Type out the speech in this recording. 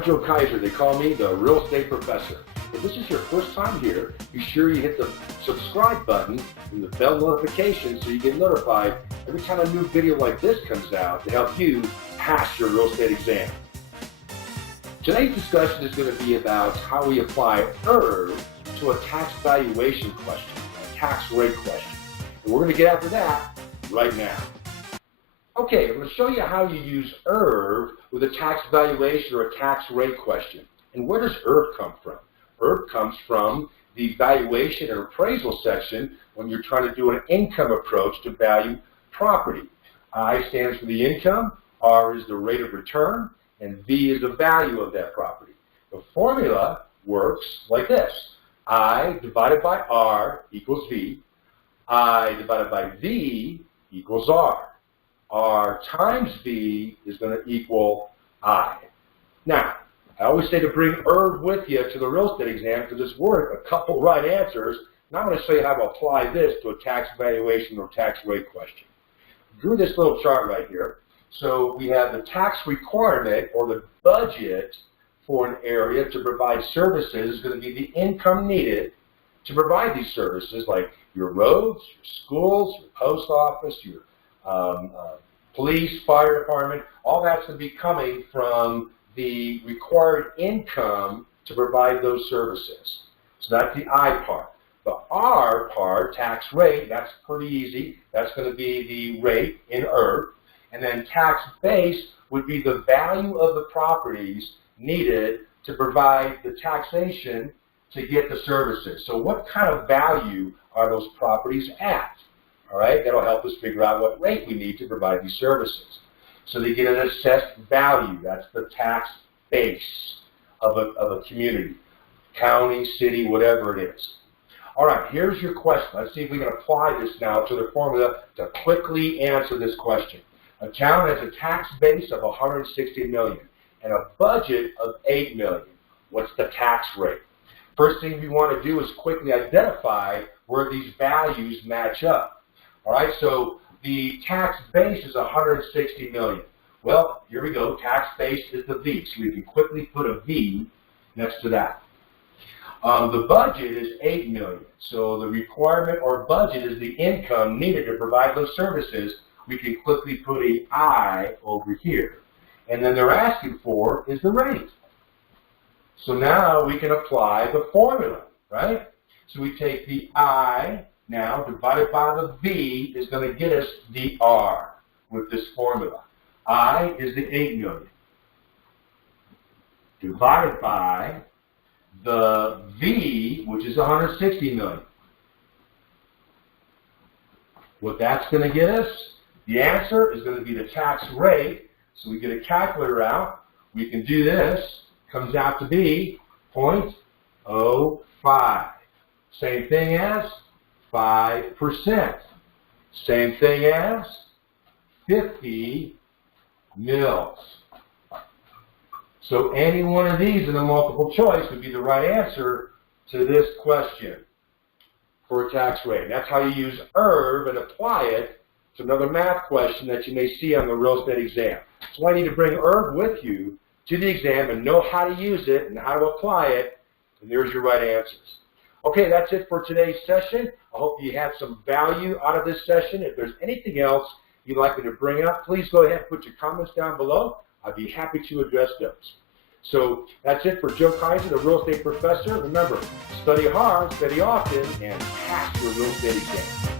I'm Joe Kaiser. They call me the Real Estate Professor. If this is your first time here, be sure you hit the subscribe button and the bell notification so you get notified every time a new video like this comes out to help you pass your real estate exam. Today's discussion is going to be about how we apply IRV to a tax valuation question, a tax rate question. And we're going to get after that right now. Okay, I'm going to show you how you use IRV with a tax valuation or a tax rate question. And where does IRV come from? IRV comes from the valuation and appraisal section when you're trying to do an income approach to value property. I stands for the income, R is the rate of return, and V is the value of that property. The formula works like this. I divided by R equals V. I divided by V equals R. R times V is going to equal I. Now, I always say to bring IRV with you to the real estate exam because it's worth a couple right answers. Now I'm going to show you how to apply this to a tax valuation or tax rate question. Drew this little chart right here. So we have the tax requirement or the budget for an area to provide services is going to be the income needed to provide these services like your roads, your schools, your post office, your police, fire department. All that's going to be coming from the required income to provide those services. So that's the I part. The R part, tax rate, that's pretty easy. That's going to be the rate in IRV. And then tax base would be the value of the properties needed to provide the taxation to get the services. So what kind of value are those properties at? All right, that'll help us figure out what rate we need to provide these services. So they get an assessed value. That's the tax base of a community, county, city, whatever it is. All right, here's your question. Let's see if we can apply this now to the formula to quickly answer this question. A town has a tax base of $160 million and a budget of $8 million. What's the tax rate? First thing we want to do is quickly identify where these values match up. All right, so the tax base is $160 million. Well, here we go. Tax base is the V, so we can quickly put a V next to that. The budget is $8 million, so the requirement or budget is the income needed to provide those services. We can quickly put an I over here. And then they're asking for is the rate. So now we can apply the formula, right? So we take the I now divided by the V is going to get us the R with this formula. I is the 8 million divided by the V, which is 160 million. What that's going to get us, the answer is going to be the tax rate. So we get a calculator out. We can do this. Comes out to be 0.05. Same thing as 5%. Same thing as 50 mils. So any one of these in a multiple choice would be the right answer to this question for a tax rate. And that's how you use IRV and apply it to another math question that you may see on the real estate exam. So I need to bring IRV with you to the exam and know how to use it and how to apply it, and there's your right answers. Okay, that's it for today's session. I hope you had some value out of this session. If there's anything else you'd like me to bring up, please go ahead and put your comments down below. I'd be happy to address those. So that's it for Joe Kaiser, the Real Estate Professor. Remember, study hard, study often, and pass your real estate exam.